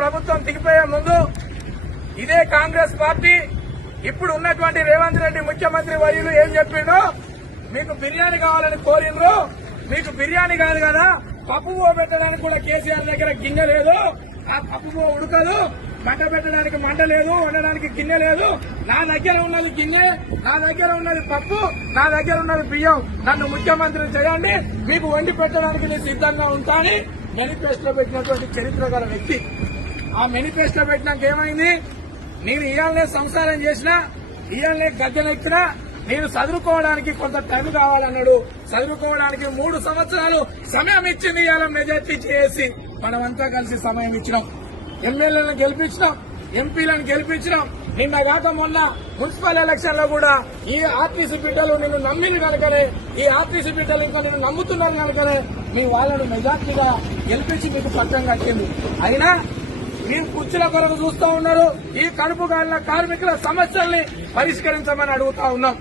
ప్రభుత్వం దిగిపోయే ముందు ఇదే కాంగ్రెస్ పార్టీ ఇప్పుడు ఉన్నటువంటి రేవంత్ రెడ్డి ముఖ్యమంత్రి వర్యులు ఏం చెప్పిండో, మీకు బిర్యానీ కావాలని కోరిండ్రు, మీకు బిర్యానీ కాదు కదా పప్పు పెట్టడానికి కూడా కేసీఆర్ దగ్గర గిన్నె లేదు, ఆ పప్పు ఉడకదు, మంట పెట్టడానికి మంట లేదు, వండడానికి గిన్నె లేదు, నా దగ్గర ఉన్నది గిన్నె, నా దగ్గర ఉన్నది పప్పు, నా దగ్గర ఉన్నది బియ్యం, నన్ను ముఖ్యమంత్రి చేయండి, మీకు వండి పెట్టడానికి నేను సిద్ధంగా ఉంటానని మేనిఫెస్టో పెట్టినటువంటి చరిత్ర గల వ్యక్తి. ఆ మేనిఫెస్టో పెట్టినాక ఏమైంది, నేను ఇవాళనే సంసారం చేసినా, ఇవాళనే గద్దెనెక్కినా, నేను చదువుకోవడానికి కొంత టైం కావాలన్నాడు. చదువుకోవడానికి 3 సంవత్సరాలు సమయం ఇచ్చింది ఇవాళ మెజార్టీ చేసి మనమంతా కలిసి సమయం ఇచ్చినాం. ఎమ్మెల్యేలను గెలిపించినాం, ఎంపీలను గెలిపించినాం. నిన్న కాక మొన్న మున్సిపల్ ఎలక్షన్ లో కూడా ఈ ఆర్టీసీ బిడ్డలు నిన్ను నమ్మిన కనుకనే, ఈ ఆర్టీసీ బిడ్డలు ఇంకా నిన్ను నమ్ముతున్నారు కనుకనే మీ వాళ్ళను మెజార్టీగా గెలిపించి మీకు పట్టం కట్టింది. అయినా మీరు కుర్చీల కొరకు చూస్తూ ఉన్నారు. ఈ కడుపు కాలిన కార్మికుల సమస్యల్ని పరిష్కరించమని అడుగుతా ఉన్నాం.